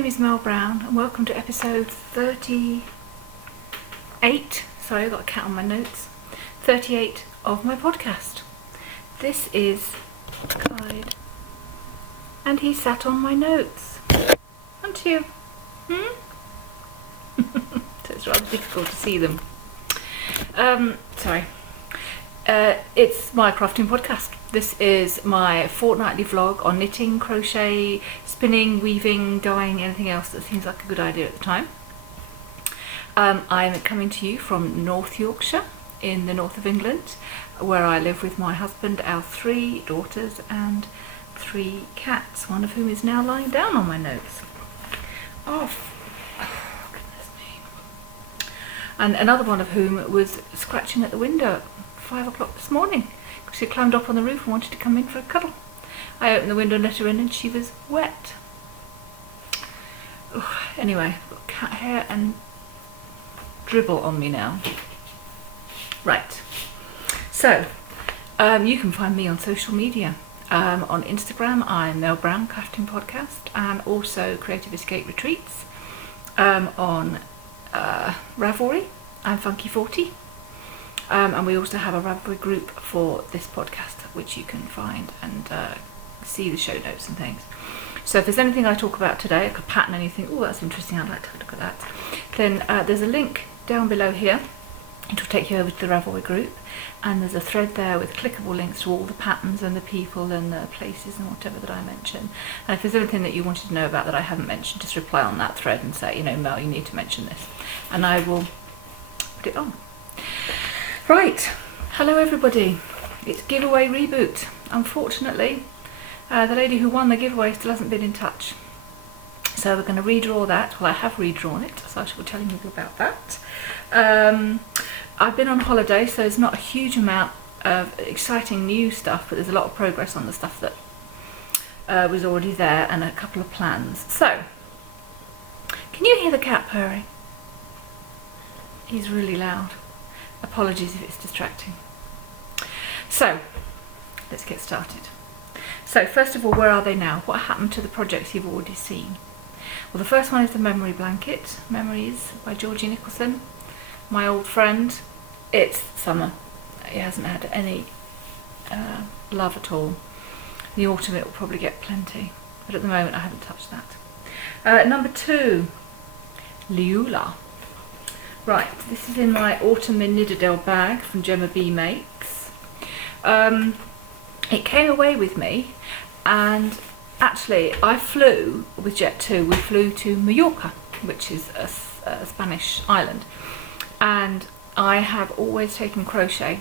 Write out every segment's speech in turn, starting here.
name is Mel Brown and welcome to episode 38. Sorry, I've got a cat on my notes. 38 of my podcast. This is Clyde. And he sat on my notes. Aren't you? So it's rather difficult to see them. Sorry. It's my crafting podcast. This is my fortnightly vlog on knitting, crochet, spinning, weaving, dyeing, anything else that seems like a good idea at the time. I'm coming to you from North Yorkshire in the north of England, where I live with my husband, our 3 daughters and 3 cats, one of whom is now lying down on my notes. Oh, goodness me. And another one of whom was scratching at the window at 5 o'clock this morning. She climbed up on the roof and wanted to come in for a cuddle. I opened the window and let her in and she was wet. Anyway, I've got cat hair and dribble on me now. Right, so you can find me on social media. On Instagram I'm Mel Brown Crafting Podcast, and also Creative Escape Retreats. On Ravelry I'm Funky40. And we also have a Ravelry group for this podcast, which you can find and see the show notes and things. So if there's anything I talk about today, like a pattern, and you think, oh, that's interesting, I'd like to have a look at that, then there's a link down below here. It'll take you over to the Ravelry group, and there's a thread there with clickable links to all the patterns and the people and the places and whatever that I mention. And if there's anything that you wanted to know about that I haven't mentioned, just reply on that thread and say, you know, Mel, you need to mention this, and I will put it on. Right, hello everybody. It's giveaway reboot. Unfortunately, the lady who won the giveaway still hasn't been in touch. So we're going to redraw that. Well, I have redrawn it, so I shall be telling you about that. I've been on holiday, so there's not a huge amount of exciting new stuff, but there's a lot of progress on the stuff that was already there and a couple of plans. So, can you hear the cat purring? He's really loud. Apologies if it's distracting. So, let's get started. So, first of all, where are they now? What happened to the projects you've already seen? Well, the first one is the Memory Blanket, Memories by Georgie Nicholson, my old friend. It's summer. It hasn't had any love at all. In the autumn it will probably get plenty, but at the moment I haven't touched that. Number 2, Liula. Right, this is in my Autumn in Nidderdale bag from Gemma B Makes. It came away with me, and actually I flew with Jet2. We flew to Mallorca, which is a Spanish island, and I have always taken crochet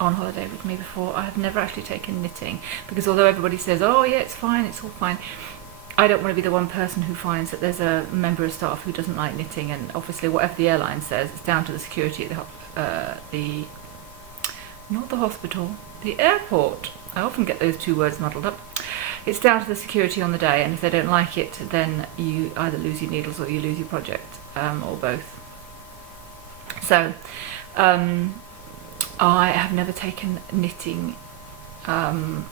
on holiday with me before. I have never actually taken knitting, because although everybody says, oh yeah, it's fine, it's all fine, I don't want to be the one person who finds that there's a member of staff who doesn't like knitting, and obviously whatever the airline says, it's down to the security at not the hospital, the airport. I often get those 2 words muddled up. It's down to the security on the day, and if they don't like it, then you either lose your needles or you lose your project, or both. So, I have never taken knitting on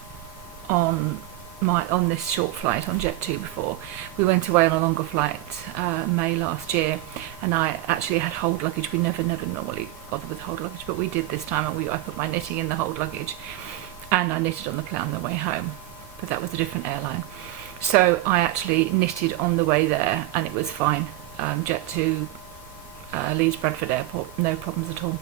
this short flight on Jet2 before. We went away on a longer flight May last year, and I actually had hold luggage. We never normally bother with hold luggage, but we did this time, and I put my knitting in the hold luggage, and I knitted on the plane on the way home, but that was a different airline. So I actually knitted on the way there, and it was fine. Jet2 Leeds Bradford Airport, no problems at all.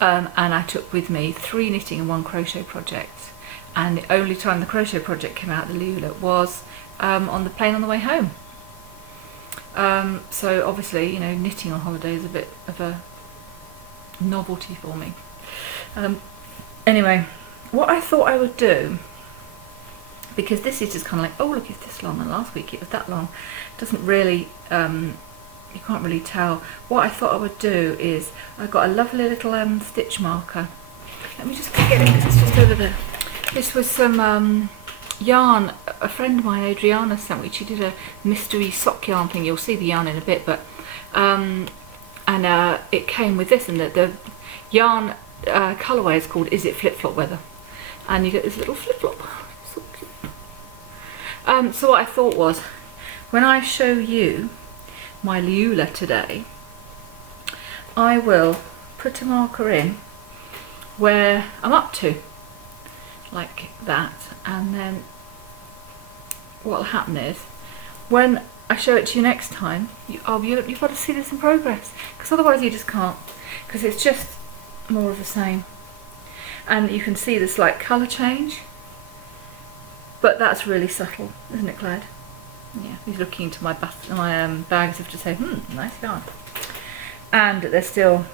And I took with me 3 knitting and 1 crochet project. And the only time the crochet project came out, the Liula, was on the plane on the way home. So obviously, you know, knitting on holiday is a bit of a novelty for me. Anyway, what I thought I would do, because this is just kind of like, oh look, it's this long, and last week it was that long, it doesn't really, you can't really tell. What I thought I would do is, I got a lovely little stitch marker. Let me just get it, because it's just over there. This was some yarn a friend of mine, Adriana, sent me. She did a mystery sock yarn thing. You'll see the yarn in a bit, but it came with this, and the yarn colourway is called Is It Flip Flop Weather, and you get this little flip flop. So cute. So what I thought was, when I show you my Liula today, I will put a marker in where I'm up to, like that, and then what will happen is when I show it to you next time, you've got to see this in progress, because otherwise you just can't, because it's just more of the same. And you can see the slight colour change, but that's really subtle, isn't it, Clyde? Yeah, he's looking into my bag as if to say, nice yarn. And there's still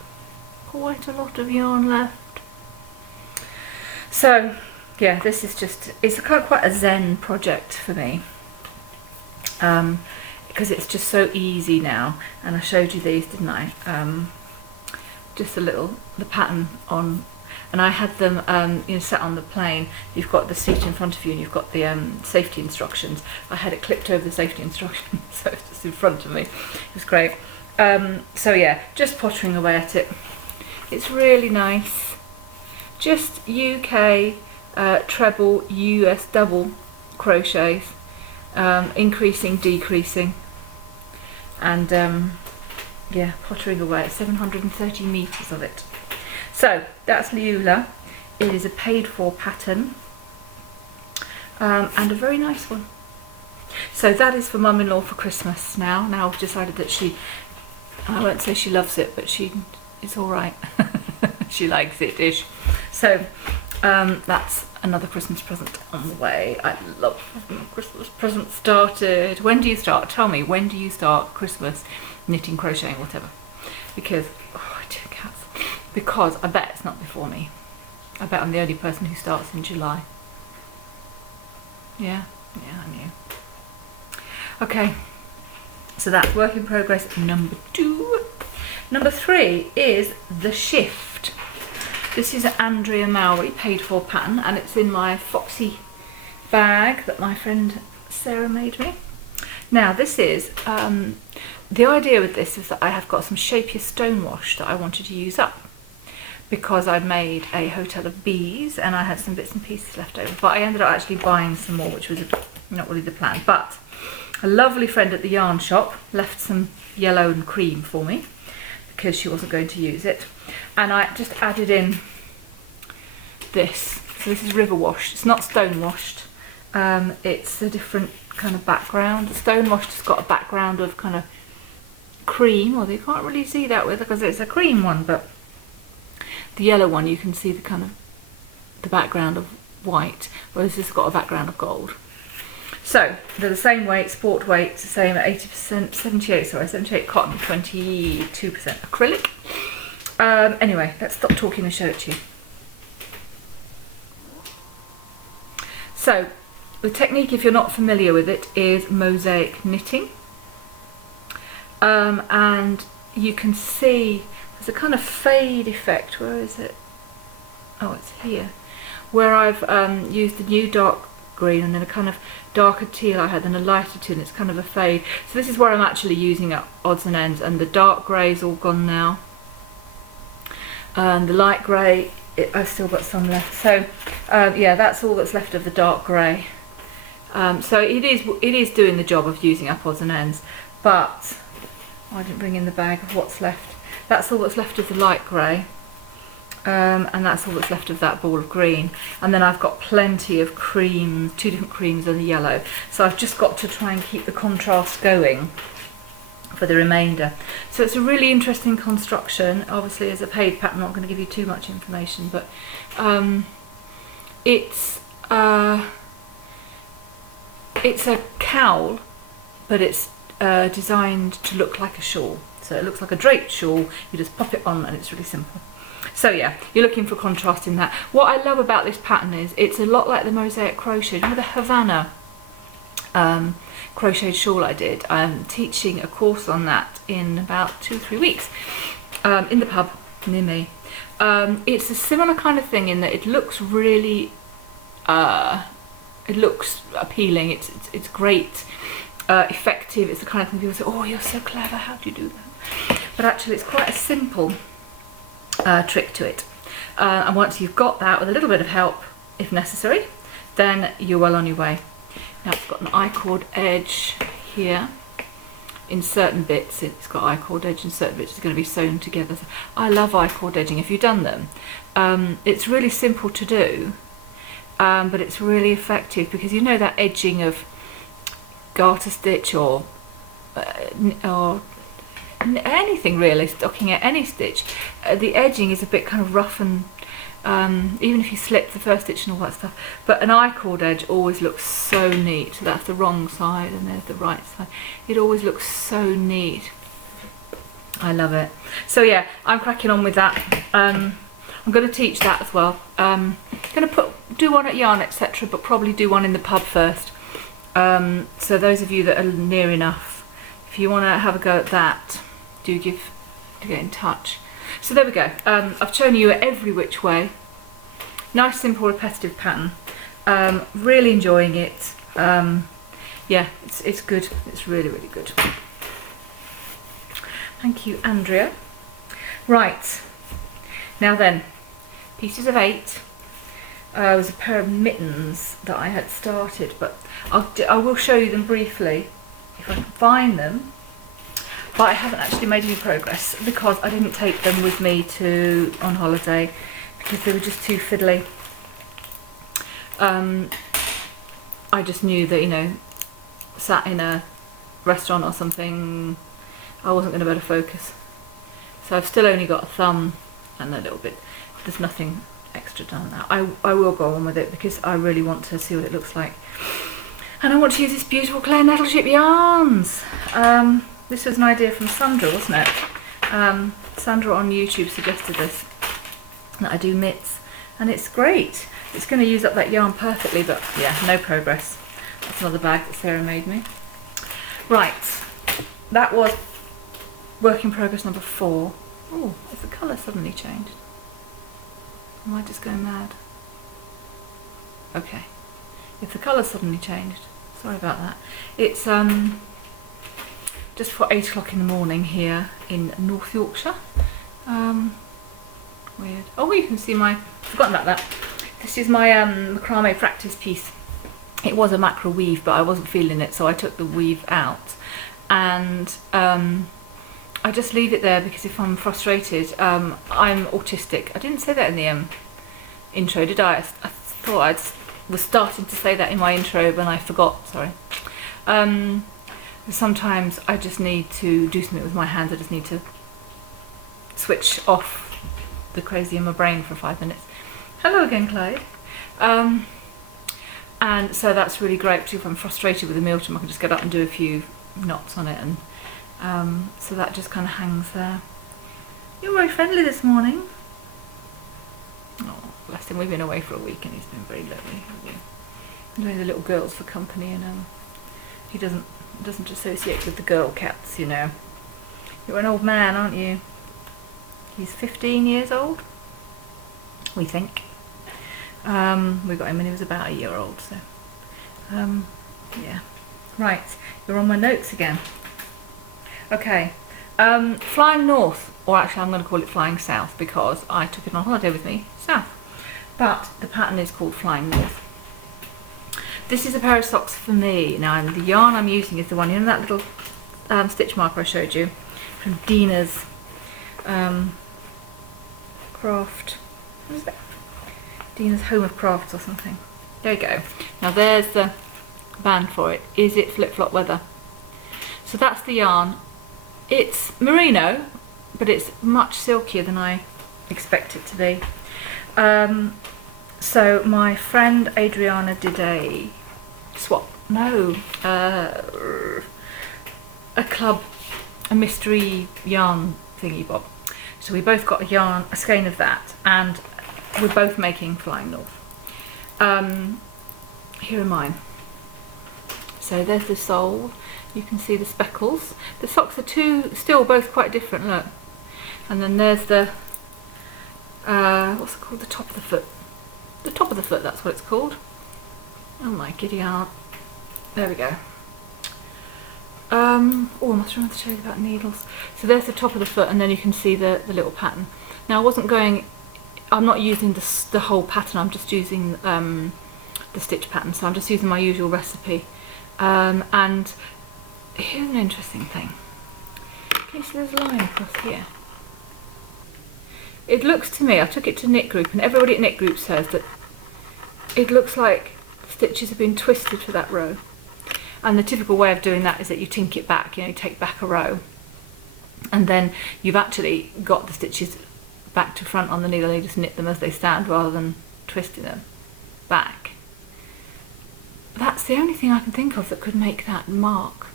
quite a lot of yarn left. So yeah, this is just, it's quite a zen project for me, because it's just so easy now. And I showed you these, didn't I? Just the pattern on, and I had them sat on the plane. You've got the seat in front of you and you've got the safety instructions. I had it clipped over the safety instructions, so it's just in front of me. It was great. So yeah, just pottering away at it. It's really nice. Just UK treble, US double crochets, increasing, decreasing, and yeah, pottering away at 730 meters of it. So that's Liula. It is a paid for pattern, and a very nice one. So that is for Mum-in-law for Christmas now. Now I've decided that I won't say she loves it, but it's all right. She likes it-ish. So that's another Christmas present on the way. I love having Christmas presents started. When do you start? Tell me, when do you start Christmas knitting, crocheting, whatever? Because, oh, dear cats. Because I bet it's not before me. I bet I'm the only person who starts in July. Yeah, I knew. Okay, so that's work in progress number 2. Number 3 is The Shift. This is an Andrea Mowry paid for pattern, and it's in my Foxy bag that my friend Sarah made me. Now this is, the idea with this is that I have got some Shapier stonewash that I wanted to use up, because I'd made a hotel of bees and I had some bits and pieces left over, but I ended up actually buying some more, which was not really the plan. But a lovely friend at the yarn shop left some yellow and cream for me because she wasn't going to use it, and I just added in this. So this is river washed. It's not stone washed. It's a different kind of background. The stone washed has got a background of kind of cream, although you can't really see that with because it's a cream one, but the yellow one you can see the kind of the background of white, whereas this has got a background of gold. So they're the same weight, sport weight, it's the same at 80%, 78 cotton, 22% acrylic. Anyway, let's stop talking and show it to you. So the technique, if you're not familiar with it, is mosaic knitting. And you can see there's a kind of fade effect. Where is it? Oh, it's here. Where I've used the new dark green and then a kind of darker teal I had, and a lighter teal, and it's kind of a fade. So this is where I'm actually using up odds and ends, and the dark grey's all gone now. The light grey, I've still got some left. So yeah, that's all that's left of the dark grey. So it is doing the job of using up odds and ends, but I didn't bring in the bag of what's left. That's all that's left of the light grey, and that's all that's left of that ball of green. And then I've got plenty of cream, 2 different creams and a yellow. So I've just got to try and keep the contrast going for the remainder. So it's a really interesting construction. Obviously, as a paid pattern, I'm not going to give you too much information, but it's a cowl, but it's designed to look like a shawl. So it looks like a draped shawl, you just pop it on and it's really simple. So yeah, you're looking for contrast in that. What I love about this pattern is it's a lot like the mosaic crochet. Remember the Havana crocheted shawl I did? I'm teaching a course on that in about 2 or 3 weeks in the pub near me. It's a similar kind of thing in that it looks really, it looks appealing, it's great, effective. It's the kind of thing people say, oh, you're so clever, how do you do that? But actually it's quite a simple trick to it, and once you've got that with a little bit of help if necessary, then you're well on your way. Now I've got an I-cord edge here in certain bits. It's got I-cord edge, and certain bits is going to be sewn together. So I love I-cord edging. If you've done them, it's really simple to do, but it's really effective, because you know that edging of garter stitch or anything really, stocking at any stitch, the edging is a bit kind of rough, and even if you slip the first stitch and all that stuff, but an I-cord edge always looks so neat. So that's the wrong side and there's the right side. It always looks so neat. I love it. So yeah, I'm cracking on with that. I'm going to teach that as well. Going to do one at Yarn Etc, but probably do one in the pub first. So those of you that are near enough, if you want to have a go at that, do get in touch. So there we go. I've shown you every which way. Nice, simple, repetitive pattern. Really enjoying it. Yeah, it's good. It's really, really good. Thank you, Andrea. Right, now then, pieces of 8. It was a pair of mittens that I had started, but I will show you them briefly if I can find them. But I haven't actually made any progress because I didn't take them with me on holiday, because they were just too fiddly. I just knew that, you know, sat in a restaurant or something, I wasn't going to be able to focus. So I've still only got a thumb and a little bit. There's nothing extra done now. I will go on with it because I really want to see what it looks like. And I want to use this beautiful Claire Nettleship yarns. This was an idea from Sandra, wasn't it? Sandra on YouTube suggested this, that I do mitts, and it's great. It's going to use up that yarn perfectly, but yeah, no progress. That's another bag that Sarah made me. Right, that was work in progress number 4. Oh, has the colour suddenly changed? Am I just going mad? Okay, if the colour suddenly changed, sorry about that. It's just for 8 o'clock in the morning here in North Yorkshire. Weird. Oh, you can see I've forgotten about that. This is my macrame practice piece. It was a macro weave, but I wasn't feeling it, so I took the weave out. And I just leave it there because if I'm frustrated, I'm autistic. I didn't say that in the intro, did I? I thought I was starting to say that in my intro, but I forgot, sorry. Sometimes I just need to do something with my hands. I just need to switch off the crazy in my brain for 5 minutes. Hello again, Clyde. And so that's really great, particularly if I'm frustrated with the meal trim. I can just get up and do a few knots on it, and so that just kind of hangs there. You're very friendly this morning. Oh, bless him. We've been away for a week and he's been very lonely. Doing the little girls for company, and he doesn't associate with the girl cats, you know. You're an old man, aren't you? He's 15 years old, we think. We got him when he was about a year old, so yeah. Right, you're on my notes again. Okay, flying north, or actually I'm going to call it flying south because I took it on holiday with me south, but the pattern is called flying north. This is a pair of socks for me. Now, and the yarn I'm using is the one, you know that little stitch marker I showed you from Dina's craft, what is that? Dina's Home of Crafts or something. There you go. Now there's the band for it. Is it Flip Flop Weather? So that's the yarn. It's merino, but it's much silkier than I expect it to be. So my friend Adriana did a swap, a mystery yarn thingy bob. So we both got a skein of that, and we're both making Flying North. Here are mine. So there's the sole. You can see the speckles. The socks are still both quite different, look. And then there's the, what's it called, the top of the foot. The top of the foot, that's what it's called. Oh my giddy aunt. There we go. Oh, I must remember to show you about needles. So there's the top of the foot, and then you can see the little pattern. Now I'm not using the whole pattern, I'm just using the stitch pattern, so I'm just using my usual recipe. And here's an interesting thing. Can you see there's a line across here? It looks to me, I took it to knit group, and everybody at knit group says that it looks like the stitches have been twisted for that row. And the typical way of doing that is that you tink it back, you take back a row, and then you've actually got the stitches back to front on the needle, and you just knit them as they stand rather than twisting them back. That's the only thing I can think of that could make that mark.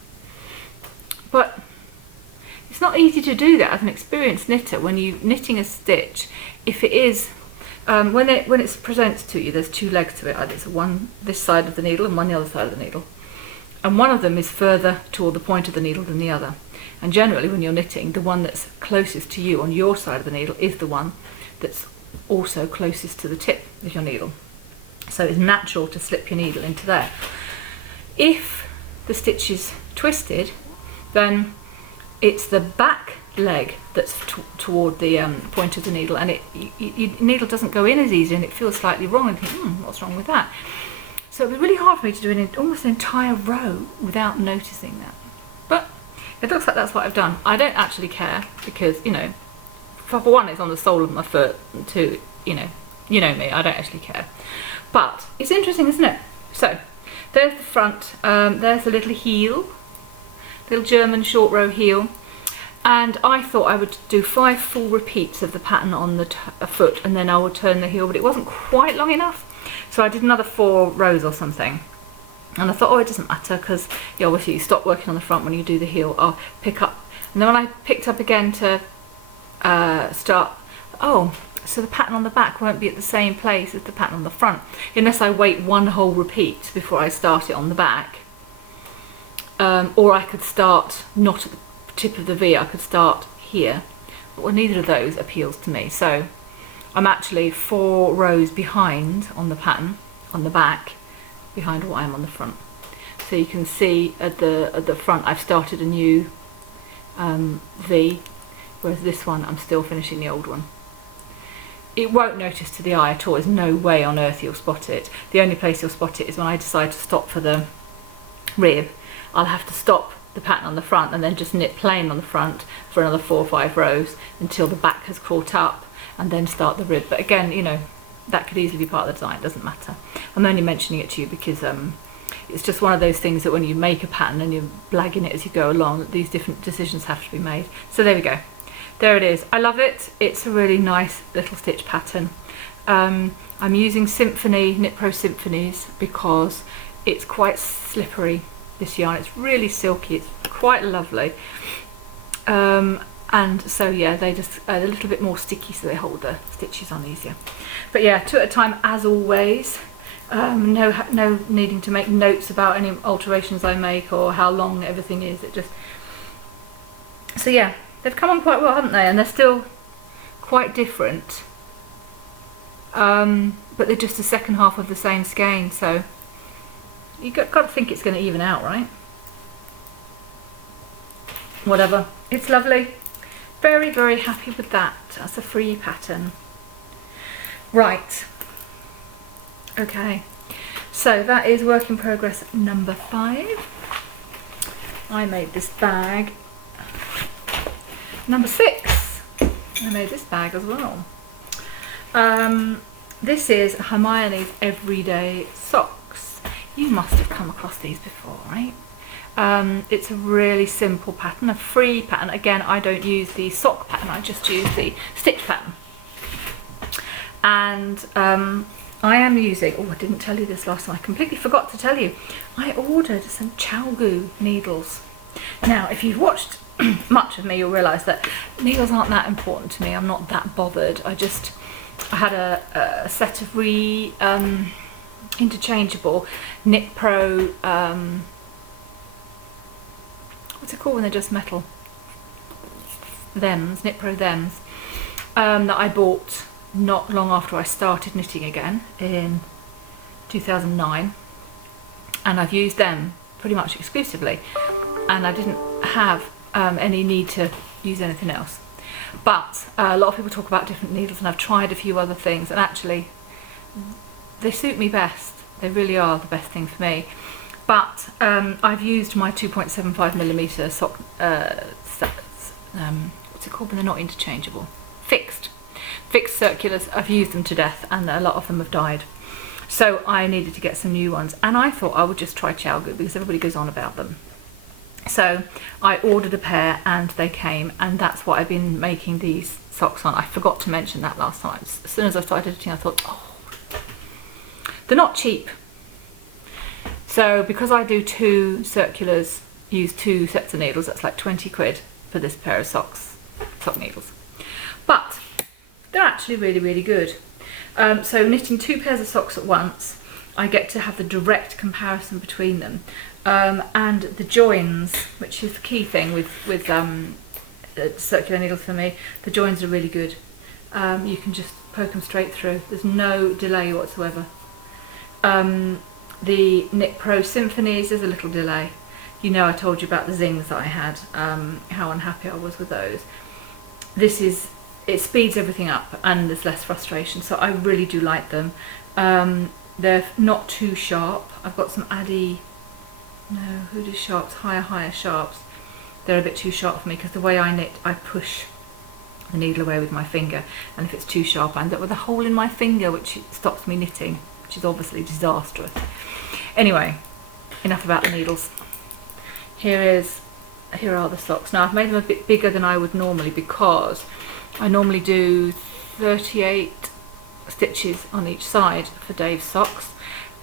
But it's not easy to do that as an experienced knitter when you're knitting a stitch. If it is, when it presents to you, there's two legs to it. There's one this side of the needle and one the other side of the needle. And one of them is further toward the point of the needle than the other. And generally when you're knitting, the one that's closest to you on your side of the needle is the one that's also closest to the tip of your needle. So it's natural to slip your needle into there. If the stitch is twisted, then it's the back leg that's toward the point of the needle, and your needle doesn't go in as easy, and it feels slightly wrong, and you think, what's wrong with that? So it was really hard for me to do almost an entire row without noticing that. But it looks like that's what I've done. I don't actually care because, for one, it's on the sole of my foot, and two, you know me, I don't actually care. But it's interesting, isn't it? So there's the front, there's the little heel, little German short row heel, and I thought I would do 5 full repeats of the pattern on the foot, and then I would turn the heel, but it wasn't quite long enough, so I did another 4 rows or something. And I thought, it doesn't matter, because obviously you stop working on the front when you do the heel. I'll pick up, and then when I picked up again to start, so the pattern on the back won't be at the same place as the pattern on the front, unless I wait 1 whole repeat before I start it on the back. Or I could start not at the tip of the V, I could start here. But neither of those appeals to me. So I'm actually 4 rows behind on the pattern, on the back, behind what I am on the front. So you can see at the front I've started a new V, whereas this one I'm still finishing the old one. It won't notice to the eye at all. There's no way on earth you'll spot it. The only place you'll spot it is when I decide to stop for the rib. I'll have to stop the pattern on the front and then just knit plain on the front for another 4 or 5 rows until the back has caught up, and then start the rib. But again, that could easily be part of the design, it doesn't matter. I'm only mentioning it to you because it's just one of those things that when you make a pattern and you're blagging it as you go along, that these different decisions have to be made. So there we go. There it is. I love it. It's a really nice little stitch pattern. I'm using Symphony, Knit Pro Symphonies, because it's quite slippery, this yarn. It's really silky. It's quite lovely. And so yeah, they just a little bit more sticky, so they hold the stitches on easier. But yeah, 2 at a time as always. No needing to make notes about any alterations I make or how long everything is. So yeah, they've come on quite well, haven't they? And they're still quite different, but they're just the second half of the same skein, so you've got to think it's going to even out, right? Whatever, it's lovely. Very, very happy with that. That's a free pattern. Right, okay, so that is work in progress number 5. I made this bag. Number 6, I made this bag as well. This is Hermione's Everyday Socks. You must have come across these before, right? It's a really simple pattern, a free pattern. Again, I don't use the sock pattern, I just use the stitch pattern. And I am using, I didn't tell you this last time, I completely forgot to tell you. I ordered some Chalgu needles. Now, if you've watched much of me, you'll realise that needles aren't that important to me. I'm not that bothered. I had a set of interchangeable Knit Pro, what's it called when they're just metal? Knit Pro Thems, that I bought not long after I started knitting again in 2009, and I've used them pretty much exclusively, and I didn't have any need to use anything else. But a lot of people talk about different needles, and I've tried a few other things, and actually they suit me best. They really are the best thing for me. But I've used my 2.75mm sock, what's it called when they're not interchangeable? Fixed circulars. I've used them to death and a lot of them have died. So I needed to get some new ones, and I thought I would just try Chalgu because everybody goes on about them. So I ordered a pair and they came, and that's what I've been making these socks on. I forgot to mention that last time. As soon as I started editing, I thought, oh, they're not cheap. So because I do 2 circulars, use 2 sets of needles, that's like 20 quid for this pair of sock needles. But they're actually really, really good. So knitting 2 pairs of socks at once, I get to have the direct comparison between them. And the joins, which is the key thing with circular needles for me, the joins are really good. You can just poke them straight through. There's no delay whatsoever. The Knit Pro Symphonies, there's a little delay. You know, I told you about the zings that I had, how unhappy I was with those. It speeds everything up and there's less frustration, so I really do like them. They're not too sharp. I've got some Huda sharps, higher sharps. They're a bit too sharp for me because the way I knit, I push the needle away with my finger, and if it's too sharp I end up with a hole in my finger which stops me knitting, which is obviously disastrous. Anyway, enough about the needles. Here are the socks. Now I've made them a bit bigger than I would normally because I normally do 38 stitches on each side for Dave's socks,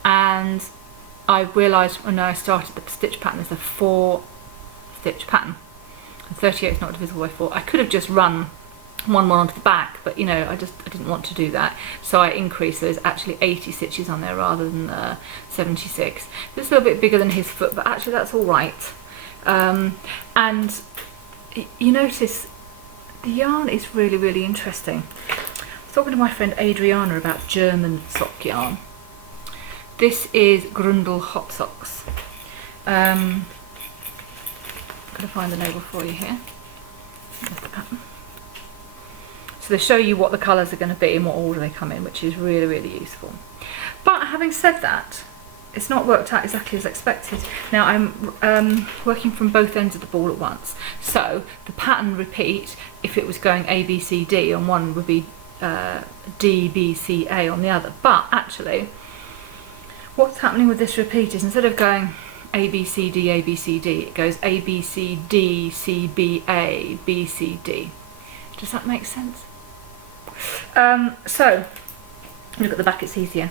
and I realised when I started the stitch pattern is a 4 stitch pattern, and 38 is not divisible by 4. I could have just run one more onto the back, but you know, I didn't want to do that, so I increased. There's actually 80 stitches on there rather than 76. This is a little bit bigger than his foot, but actually that's all right. And you notice the yarn is really, really interesting. I was talking to my friend Adriana about German sock yarn. This is Grundel Hot Socks. I'm going to find the label for you here. There's the pattern. So they show you what the colours are going to be and what order they come in, which is really, really useful. But having said that, it's not worked out exactly as expected. Now I'm working from both ends of the ball at once. So the pattern repeat, if it was going A, B, C, D on one, would be D, B, C, A on the other. But actually, what's happening with this repeat is instead of going A, B, C, D, A, B, C, D, it goes A, B, C, D, C, B, A, B, C, D. Does that make sense? So, look at the back, it's easier.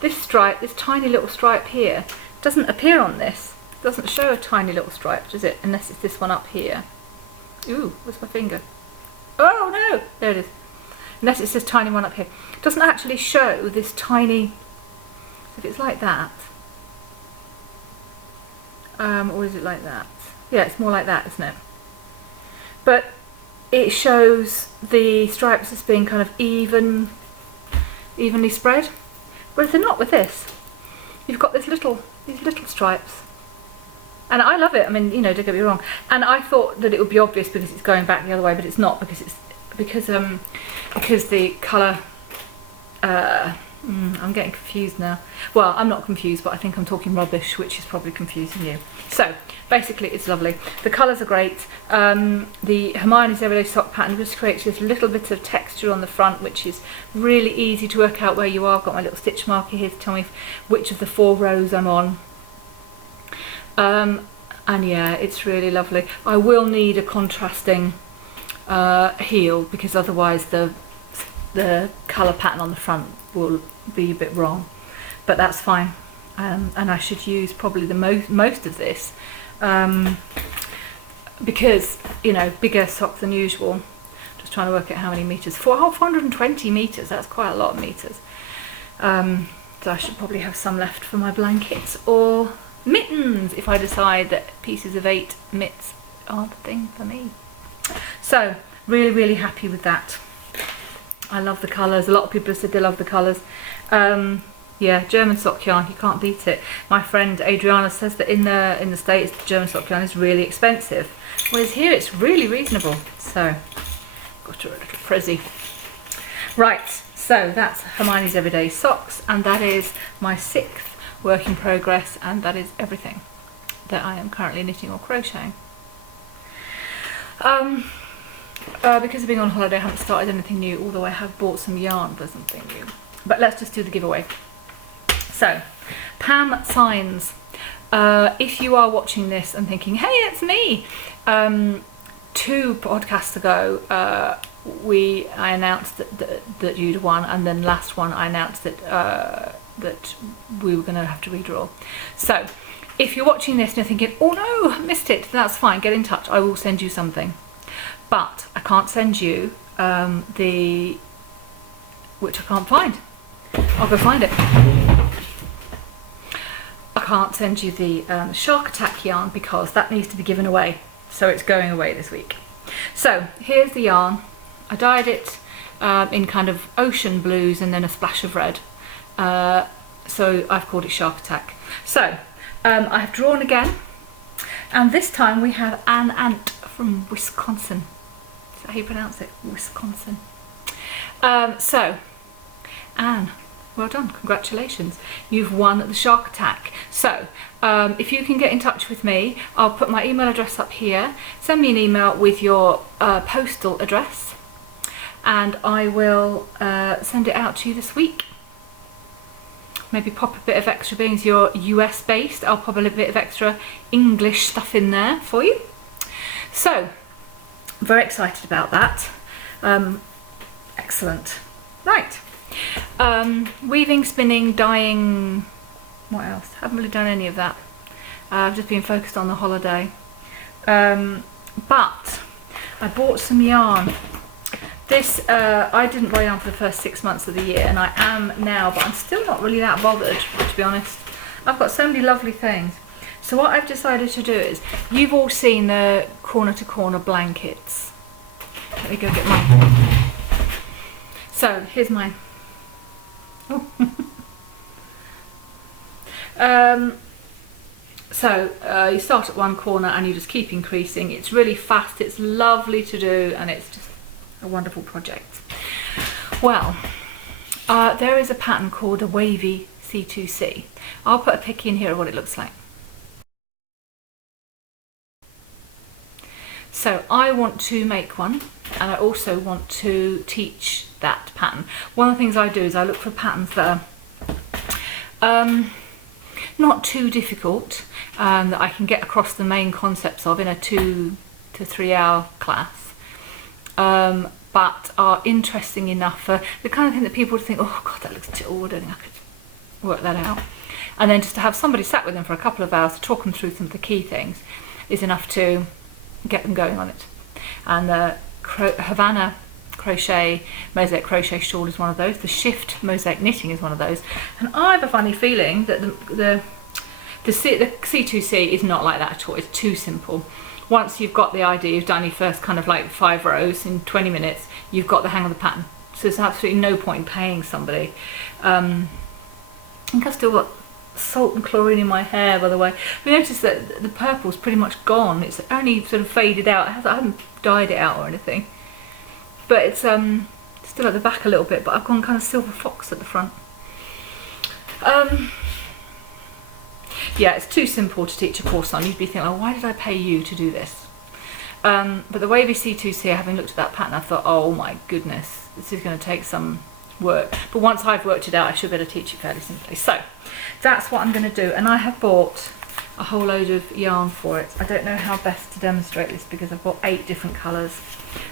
This stripe, this tiny little stripe here, doesn't appear on this. It doesn't show a tiny little stripe, does it? Unless it's this one up here. Ooh, where's my finger? Oh no! There it is. Unless it's this tiny one up here. It doesn't actually show this tiny... If it's like that... or is it like that? Yeah, it's more like that, isn't it? But it shows the stripes as being kind of evenly spread. Whereas they're not with this. You've got these little stripes. And I love it. I mean, you know, don't get me wrong. And I thought that it would be obvious because it's going back the other way, but it's not, because the colour... I'm getting confused now. Well, I'm not confused, but I think I'm talking rubbish, which is probably confusing you. So, basically, it's lovely. The colours are great. The Hermione's Everyday Sock pattern just creates this little bit of texture on the front, which is really easy to work out where you are. I've got my little stitch marker here to tell me which of the 4 rows I'm on. And yeah, it's really lovely. I will need a contrasting heel, because otherwise the colour pattern on the front will be a bit wrong, but that's fine. And I should use probably the most of this, because, you know, bigger socks than usual. Just trying to work out how many meters. 420 meters, that's quite a lot of meters. So I should probably have some left for my blankets or mittens if I decide that pieces of 8 mitts are the thing for me. So really, really happy with that. I love the colours. A lot of people have said they love the colours. Yeah, German sock yarn, you can't beat it. My friend Adriana says that in the States, German sock yarn is really expensive, whereas here it's really reasonable. So, got her a little prezzy. Right, so that's Hermione's Everyday Socks, and that is my 6th work in progress, and that is everything that I am currently knitting or crocheting. Because of being on holiday, I haven't started anything new, although I have bought some yarn for something new. But let's just do the giveaway. So, Pam Signs. If you are watching this and thinking, hey, it's me, 2 podcasts ago, I announced that you'd won, and then last one I announced that we were going to have to redraw. So, if you're watching this and you're thinking, oh no, I missed it, that's fine, get in touch, I will send you something. But I can't send you which I can't find. I'll go find it. I can't send you the Shark Attack yarn because that needs to be given away. So it's going away this week. So here's the yarn. I dyed it in kind of ocean blues and then a splash of red. So I've called it Shark Attack. So I have drawn again. And this time we have an ant from Wisconsin. Is that how you pronounce it? Wisconsin. So, Anne, well done, congratulations. You've won the Shark Attack. So, if you can get in touch with me, I'll put my email address up here. Send me an email with your postal address and I will send it out to you this week. Maybe pop a bit of extra, being as you're US based, I'll pop a little bit of extra English stuff in there for you. So, very excited about that. Excellent. Right. Weaving, spinning, dyeing, what else? Haven't really done any of that. I've just been focused on the holiday. But I bought some yarn. This, I didn't buy yarn for the first 6 months of the year, and I am now, but I'm still not really that bothered, to be honest. I've got so many lovely things. So what I've decided to do is, you've all seen the corner to corner blankets. Let me go get mine. So here's mine. Oh. You start at one corner and you just keep increasing. It's really fast, it's lovely to do, and it's just a wonderful project. Well, there is a pattern called a wavy C2C. I'll put a pic in here of what it looks like. So I want to make one, and I also want to teach that pattern. One of the things I do is I look for patterns that are not too difficult, that I can get across the main concepts of in a 2 to 3 hour class, but are interesting enough for the kind of thing that people would think, oh god, that looks too, I don't think I could work that out. And then just to have somebody sat with them for a couple of hours to talk them through some of the key things is enough to get them going on it. And the Havana crochet, mosaic crochet shawl is one of those. The shift mosaic knitting is one of those. And I have a funny feeling that the C2C is not like that at all. It's too simple. Once you've got the idea, you've done your first kind of like 5 rows in 20 minutes, you've got the hang of the pattern. So there's absolutely no point in paying somebody. I think I've still got salt and chlorine in my hair, by the way. We noticed that the purple's pretty much gone. It's only sort of faded out. I haven't dyed it out or anything. But it's still at the back a little bit, but I've gone kind of silver fox at the front. Yeah, it's too simple to teach a course on. You'd be thinking, oh, why did I pay you to do this? But the wavy C2C, having looked at that pattern, I thought, oh my goodness, this is going to take some work. But once I've worked it out, I should be able to teach it fairly simply. So that's what I'm going to do. And I have bought a whole load of yarn for it. I don't know how best to demonstrate this because I've got 8 different colours.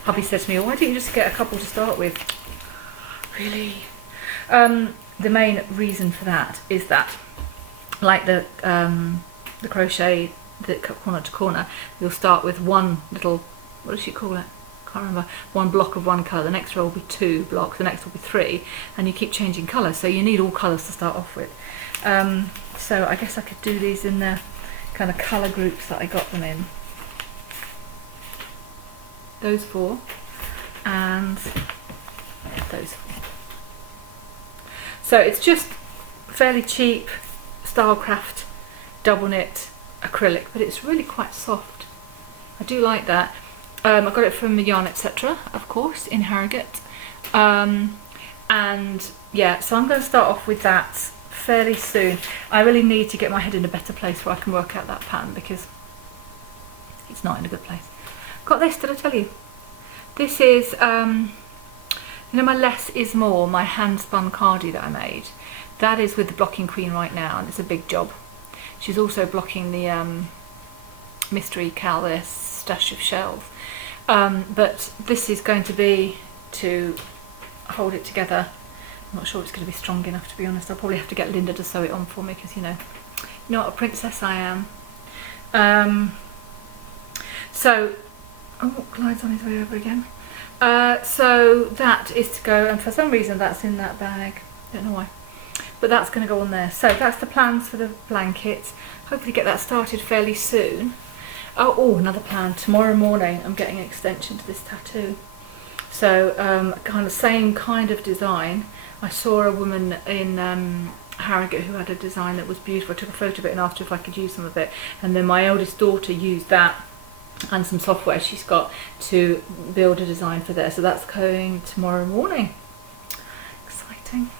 Hubby said to me, oh, why don't you just get a couple to start with? Really? The main reason for that is that, like the crochet, the corner to corner, you'll start with one little, what does she call it? Can't remember. One block of one colour, the next row will be 2 blocks, the next will be 3, and you keep changing colour, so you need all colours to start off with. So I guess I could do these in the kind of colour groups that I got them in. Those 4 and those 4. So it's just fairly cheap Stylecraft double knit acrylic, but it's really quite soft. I do like that. I got it from Yarn Etc, of course, in Harrogate. And yeah, so I'm going to start off with that fairly soon. I really need to get my head in a better place where I can work out that pattern, because it's not in a good place. Got this, did I tell you? This is, you know, my less is more, my hand spun cardie that I made. That is with the Blocking Queen right now, and it's a big job. She's also blocking the Mystery Cal, this stash of shells. But this is going to be to hold it together. I'm not sure it's going to be strong enough, to be honest. I'll probably have to get Linda to sew it on for me, because you know what a princess I am. So, oh, Clyde's on his way over again. So that is to go, and for some reason that's in that bag. Don't know why, but that's going to go on there. So that's the plans for the blankets. Hopefully get that started fairly soon. Oh, another plan. Tomorrow morning I'm getting an extension to this tattoo. So kind of same kind of design. I saw a woman in Harrogate who had a design that was beautiful. I took a photo of it and asked her if I could use some of it. And then my eldest daughter used that and some software she's got to build a design for there. So that's going tomorrow morning. Exciting.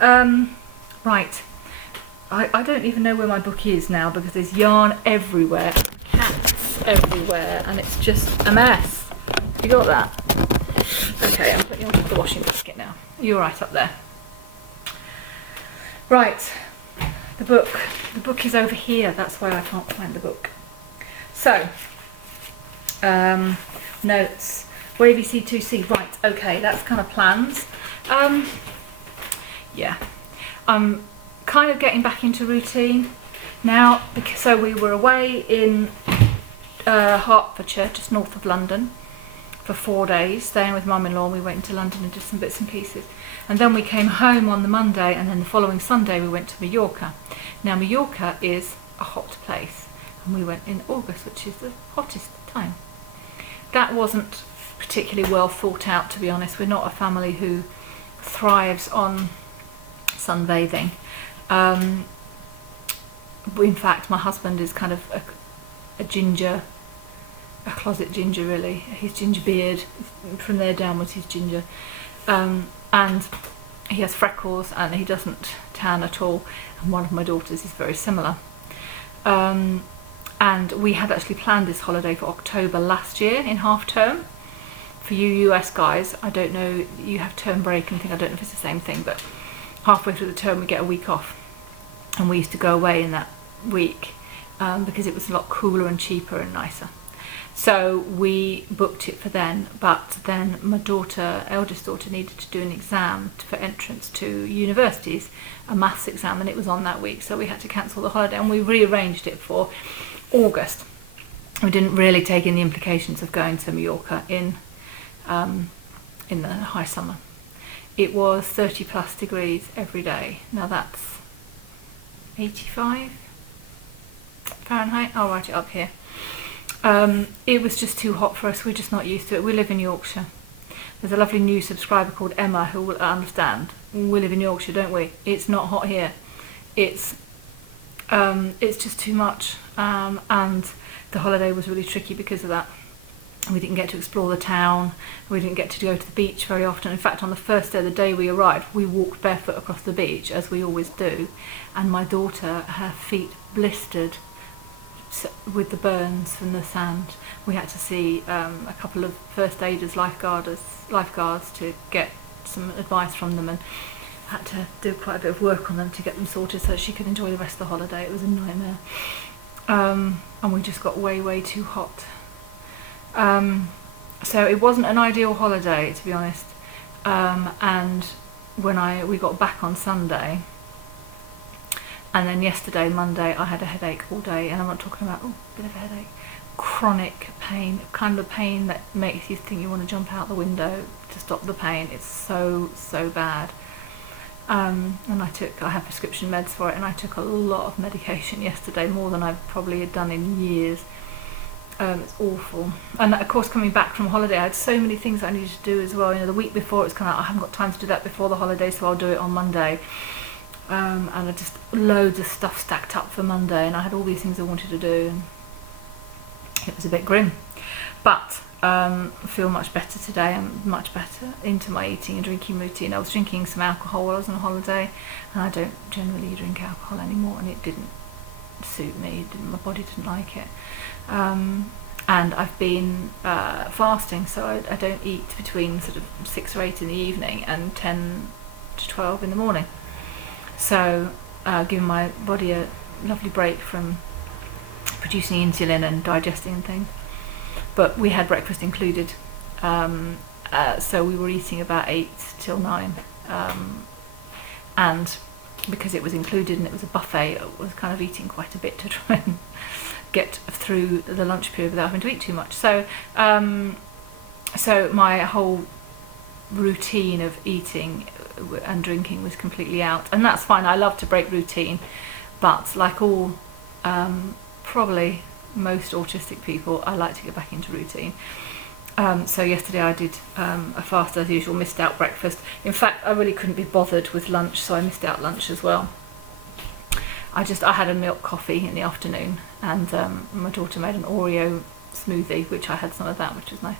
Right. I don't even know where my book is now, because there's yarn everywhere, cats everywhere, and it's just a mess. You got that? Okay, I'm putting you onto the washing basket now. You're right up there. Right, the book. The book is over here. That's why I can't find the book. So, notes. Wavy C2C. Right, okay, that's kind of plans. Yeah, I'm kind of getting back into routine now, because so we were away in Hertfordshire, just north of London, for 4 days, staying with mum-in-law. We went into London and did some bits and pieces, and then we came home on the Monday, and then the following Sunday we went to Mallorca. Now Mallorca is a hot place, and we went in August, which is the hottest time. That wasn't particularly well thought out, to be honest. We're not a family who thrives on sunbathing. In fact, my husband is kind of a ginger, a closet ginger really. His ginger beard, from there downwards he's ginger, and he has freckles and he doesn't tan at all, and one of my daughters is very similar. And we had actually planned this holiday for October last year in half term. For you US guys, I don't know, you have term break and things, I don't know if it's the same thing, but halfway through the term we get a week off, and we used to go away in that week because it was a lot cooler and cheaper and nicer. So we booked it for then, but then my daughter, eldest daughter, needed to do an exam for entrance to universities, a maths exam, and it was on that week, so we had to cancel the holiday, and we rearranged it for August. We didn't really take in the implications of going to Mallorca in the high summer. It was 30 plus degrees every day. Now that's 85 Fahrenheit. I'll write it up here. It was just too hot for us. We're just not used to it. We live in Yorkshire. There's a lovely new subscriber called Emma who will understand. We live in Yorkshire, don't we? It's not hot here. It's just too much. And the holiday was really tricky because of that. We didn't get to explore the town. We didn't get to go to the beach very often. In fact, on the first day, the day we arrived, we walked barefoot across the beach, as we always do. And my daughter, her feet blistered with the burns from the sand. We had to see a couple of first aiders, lifeguards, to get some advice from them, and had to do quite a bit of work on them to get them sorted so that she could enjoy the rest of the holiday. It was a nightmare. And we just got way too hot. So it wasn't an ideal holiday, to be honest. And when we got back on Sunday, and then yesterday, Monday, I had a headache all day, and I'm not talking about, a bit of a headache, chronic pain, kind of pain that makes you think you want to jump out the window to stop the pain. It's so bad. And I have prescription meds for it, and I took a lot of medication yesterday, more than I've probably done in years. It's awful. And of course, coming back from holiday, I had so many things I needed to do as well. You know, the week before, it's kind of, I haven't got time to do that before the holiday, so I'll do it on Monday. And I just loads of stuff stacked up for Monday, and I had all these things I wanted to do, and it was a bit grim. But feel much better today. I'm much better into my eating and drinking routine. I was drinking some alcohol while I was on holiday, and I don't generally drink alcohol anymore, and it didn't suit me. My body didn't like it. And I've been fasting, so I don't eat between sort of 6 or 8 in the evening and 10 to 12 in the morning. So giving my body a lovely break from producing insulin and digesting and things. But we had breakfast included, so we were eating about 8 till 9, and because it was included and it was a buffet, I was kind of eating quite a bit to try and get through the lunch period without having to eat too much. So so my whole routine of eating and drinking was completely out, and that's fine. I love to break routine, but like all probably most autistic people, I like to get back into routine. So yesterday I did a fast as usual, missed out breakfast. In fact, I really couldn't be bothered with lunch, so I missed out lunch as well. I had a milk coffee in the afternoon, and my daughter made an Oreo smoothie, which I had some of that, which was nice.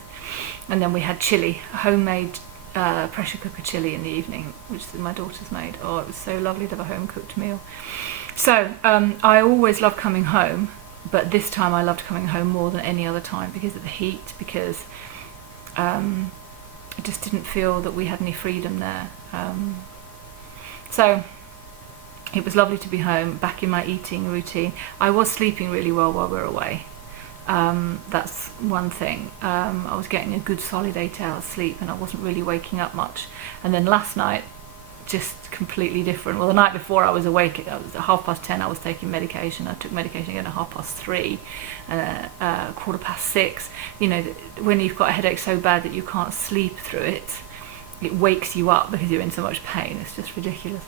And then we had chilli, homemade pressure cooker chilli in the evening, which my daughter's made. Oh, it was so lovely to have a home cooked meal. So I always love coming home, but this time I loved coming home more than any other time because of the heat, because I just didn't feel that we had any freedom there. So it was lovely to be home, back in my eating routine. I was sleeping really well while we were away. That's one thing. I was getting a good solid 8 hours sleep, and I wasn't really waking up much. And then last night, just completely different. Well, the night before I was awake, it was at 10:30, I was taking medication. I took medication again at 3:30, 6:15. You know, when you've got a headache so bad that you can't sleep through it, it wakes you up because you're in so much pain. It's just ridiculous.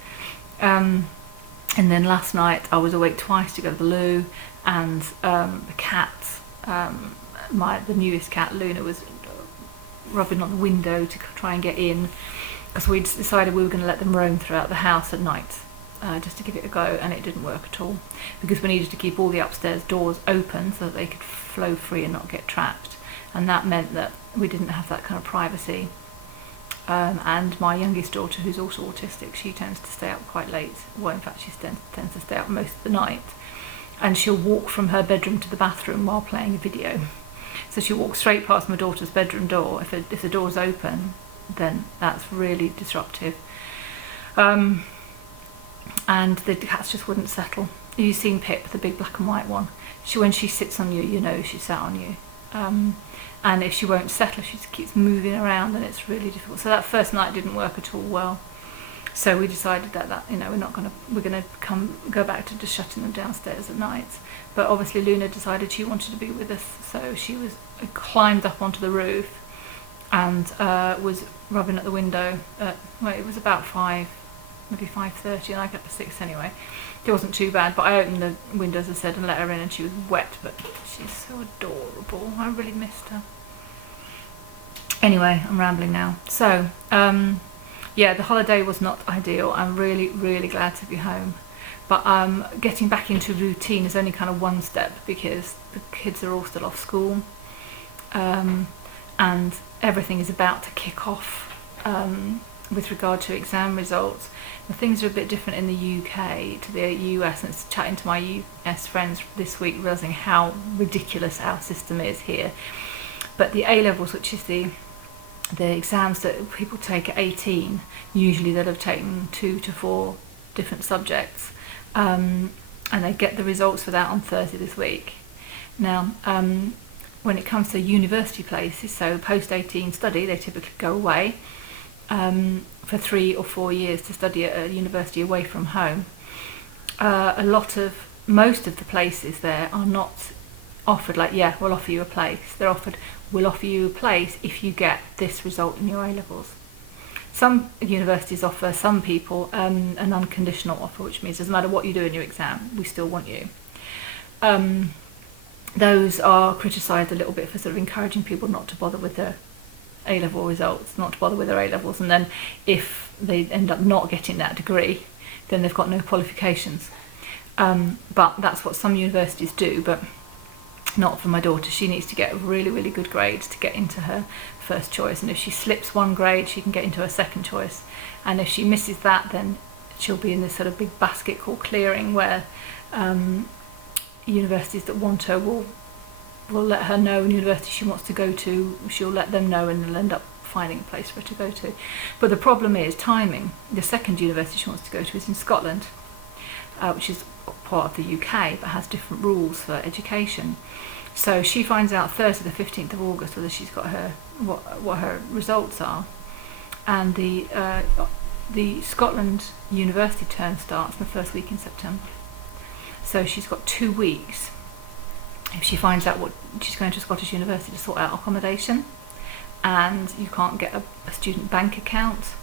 And then last night I was awake twice to go to the loo, and the cat, the newest cat, Luna, was rubbing on the window to try and get in, because we decided we were going to let them roam throughout the house at night, just to give it a go, and it didn't work at all, because we needed to keep all the upstairs doors open so that they could flow free and not get trapped, and that meant that we didn't have that kind of privacy. And my youngest daughter, who's also autistic, she tends to stay up quite late. Well, in fact, she tends to stay up most of the night, and she'll walk from her bedroom to the bathroom while playing a video. So she'll walk straight past my daughter's bedroom door. If the door's open, then that's really disruptive. And the cats just wouldn't settle. You've seen Pip, the big black and white one. When she sits on you, you know she sat on you. And if she won't settle, she just keeps moving around, and it's really difficult. So that first night didn't work at all well. So we decided that we're gonna go back to just shutting them downstairs at night. But obviously Luna decided she wanted to be with us, so she climbed up onto the roof and was rubbing at the window. It was about 5, maybe 5:30, and I got to 6 anyway. It wasn't too bad, but I opened the window, as I said, and let her in, and she was wet, but she's so adorable. I really missed her. Anyway, I'm rambling now. So, yeah, the holiday was not ideal. I'm really, really glad to be home. But getting back into routine is only kind of one step, because the kids are all still off school, and everything is about to kick off with regard to exam results. And things are a bit different in the UK to the US, and it's chatting to my US friends this week, realising how ridiculous our system is here. But the A-levels, which is the exams that people take at 18, usually they'll have taken 2 to 4 different subjects, and they get the results for that on Thursday this week. Now, when it comes to university places, so post-18 study, they typically go away for 3 or 4 years to study at a university away from home. Most of the places there are not offered like, yeah, we'll offer you a place. They're offered, we'll offer you a place if you get this result in your A-levels. Some universities offer some people an unconditional offer, which means it doesn't matter what you do in your exam, we still want you. Those are criticised a little bit for sort of encouraging people not to bother with their A-level results, not to bother with their A-levels, and then if they end up not getting that degree, then they've got no qualifications. But that's what some universities do. But not for my daughter. She needs to get really, really good grades to get into her first choice, and if she slips one grade, she can get into her second choice, and if she misses that, then she'll be in this sort of big basket called clearing, where universities that want her will let her know, and university she wants to go to, she'll let them know, and they'll end up finding a place for her to go to. But the problem is timing. The second university she wants to go to is in Scotland, which is part of the UK but has different rules for education. So she finds out Thursday the 15th of August whether she's got her what her results are, and the Scotland university term starts the first week in September. So she's got 2 weeks, if she finds out what she's going to a Scottish university, to sort out accommodation, and you can't get a student bank account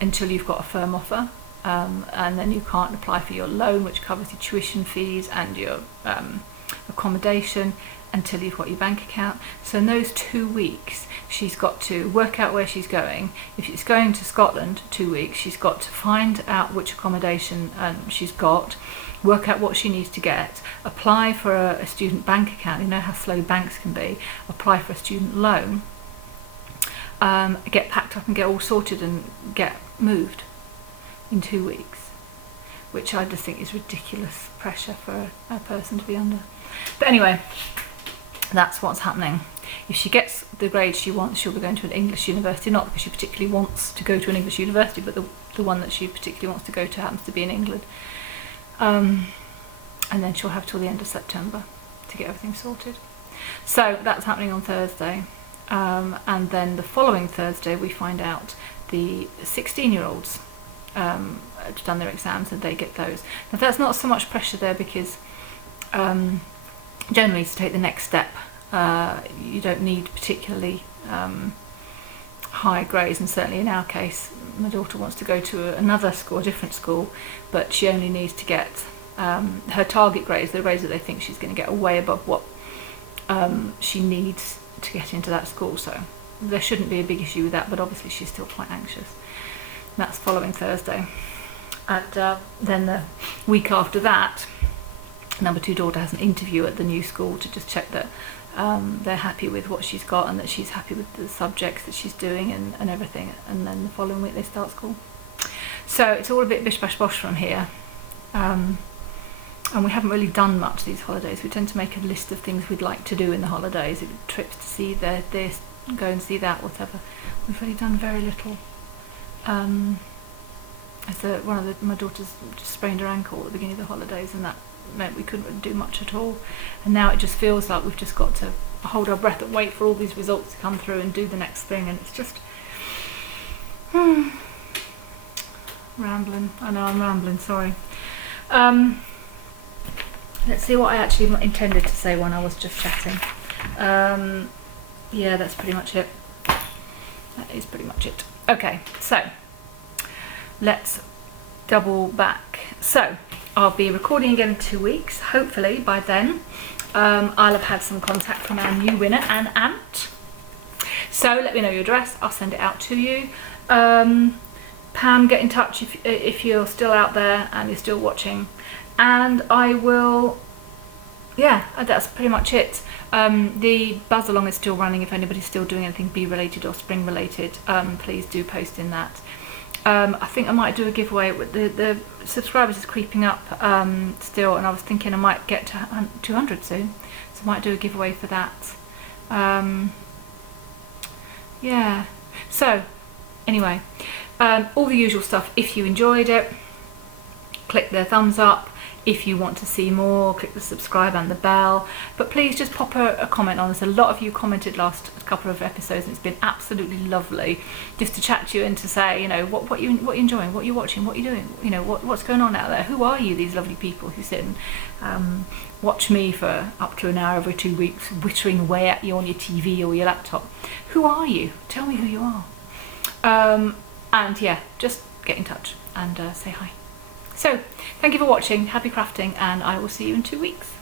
until you've got a firm offer, and then you can't apply for your loan, which covers your tuition fees and your accommodation, until you've got your bank account. So in those 2 weeks she's got to work out where she's going. If she's going to Scotland 2 weeks, she's got to find out which accommodation she's got, work out what she needs to get, apply for a student bank account, you know how slow banks can be, apply for a student loan, get packed up and get all sorted and get moved in 2 weeks, which I just think is ridiculous pressure for a person to be under. But anyway, that's what's happening. If she gets the grade she wants, she'll be going to an English university, not because she particularly wants to go to an English university, but the one that she particularly wants to go to happens to be in England. And then she'll have till the end of September to get everything sorted. So that's happening on Thursday. And then the following Thursday we find out the 16-year-olds have done their exams and they get those. Now that's not so much pressure there, because generally to take the next step you don't need particularly high grades, and certainly in our case my daughter wants to go to another school, a different school, but she only needs to get her target grades, the grades that they think she's going to get, are way above what she needs to get into that school. So there shouldn't be a big issue with that, but obviously she's still quite anxious. That's following Thursday. And then the week after that, number 2 daughter has an interview at the new school to just check that they're happy with what she's got and that she's happy with the subjects that she's doing and everything. And then the following week they start school. So it's all a bit bish bash bosh from here. And we haven't really done much these holidays. We tend to make a list of things we'd like to do in the holidays, trips to see this, go and see that, whatever. We've really done very little. My daughter's just sprained her ankle at the beginning of the holidays, and that meant we couldn't really do much at all. And now it just feels like we've just got to hold our breath and wait for all these results to come through and do the next thing, and it's just rambling. I know I'm rambling, sorry. Let's see what I actually intended to say when I was just chatting. Yeah, that's pretty much it. That is pretty much it. Okay, so let's double back. So I'll be recording again in 2 weeks. Hopefully by then I'll have had some contact from our new winner, Anne Ant. So let me know your address, I'll send it out to you. Pam, get in touch if you're still out there and you're still watching. And I will, yeah, that's pretty much it. The buzz along is still running. If anybody's still doing anything bee related or spring related, please do post in that. I think I might do a giveaway. The subscribers is creeping up still, and I was thinking I might get to 200 soon, so I might do a giveaway for that. Yeah, so anyway, all the usual stuff. If you enjoyed it, click the thumbs up. If you want to see more, click the subscribe and the bell. But please just pop a comment on this. A lot of you commented last couple of episodes, and it's been absolutely lovely just to chat to you and to say, you know, what you're enjoying, what you're watching, what you're doing, you know, what's going on out there. Who are you, these lovely people who sit and watch me for up to an hour every 2 weeks, whittering away at you on your TV or your laptop. Who are you? Tell me who you are. And yeah, just get in touch and say hi. So, thank you for watching, happy crafting, and I will see you in 2 weeks.